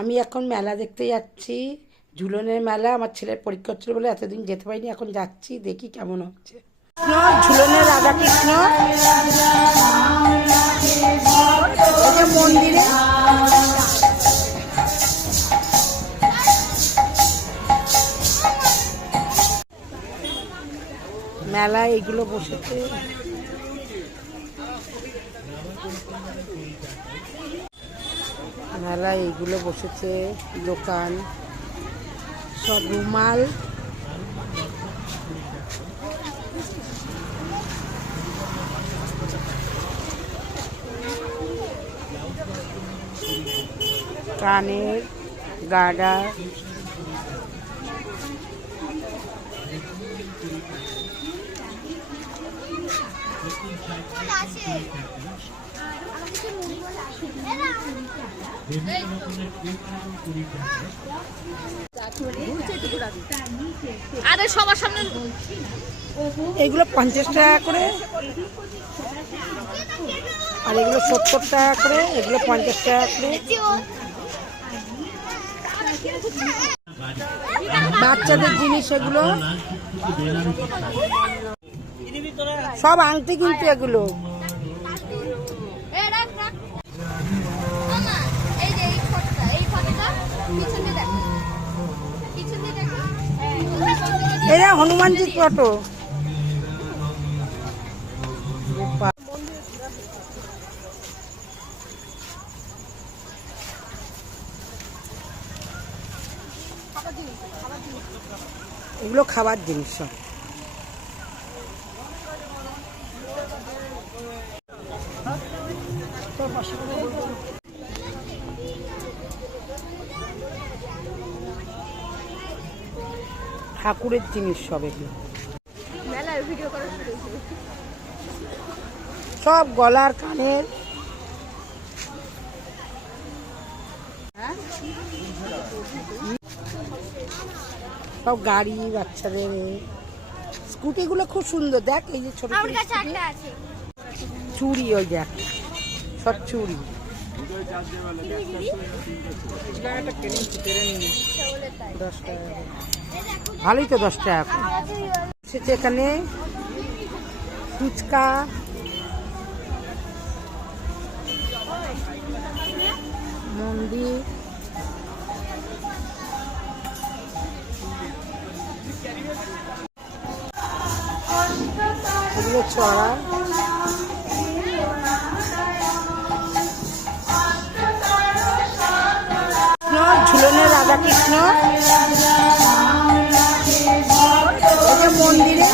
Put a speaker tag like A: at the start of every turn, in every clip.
A: আমি এখন মেলা দেখতে যাচ্ছি। ঝুলনের মেলা, আমার ছেলের পরীক্ষা হচ্ছিল বলে এতদিন যেতে পারিনি, এখন যাচ্ছি, দেখি কেমন হচ্ছে। ঝুলনের রাধা কৃষ্ণ মন্দিরে। মেলা এগুলো বসেছে। মেলা এইগুলো বসেছে দোকান সব রুমাল। কানের গাডা
B: আরে সবার সামনে
A: এগুলো পঞ্চাশ টাকা করে। আর এগুলো সত্তর টাকা করে, এগুলো পঞ্চাশ টাকা করে। বাচ্চাদের জিনিস এগুলো। সব আংটি কিন্তু এগুলো। এরা হনুমানজির ফটো। এগুলো খাবার জিনিস। সব ঠাকুরের জিনিস সব এগুলো। সব গলার কানের। সব গাড়ি বাচ্চাদের স্কুটিগুলো খুব সুন্দর। দেখ এই যে ছোট চুড়ি ওই দেখ। সব করে। ভালোই তো দশ টাকা করে। এসেছে এখানে ফুচকা। মন্দির। এগুলো চড়া। কৃষ্ণ। মন্দিরে।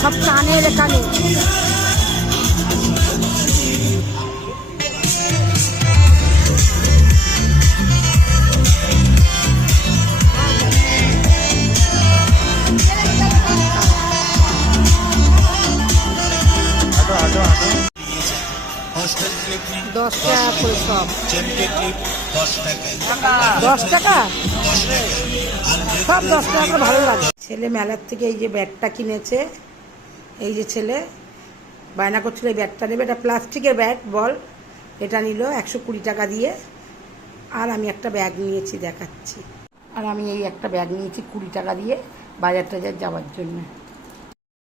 A: সব কানের এখানে দশ টাকা? করে সব
C: দশ টাকা।
A: সব দশ টাকা করে ভালো লাগে। ছেলে মেলার থেকে এই যে ব্যাগটা কিনেছে এই যে ছেলে বায়না করছিল এই ব্যাগটা নেবে। এটা প্লাস্টিকের ব্যাগ বল। এটা নিল একশো কুড়ি টাকা দিয়ে। আর আমি একটা ব্যাগ নিয়েছি দেখাচ্ছি। আর আমি এই একটা ব্যাগ নিয়েছি কুড়ি টাকা দিয়ে বাজার টাজার যাওয়ার জন্য।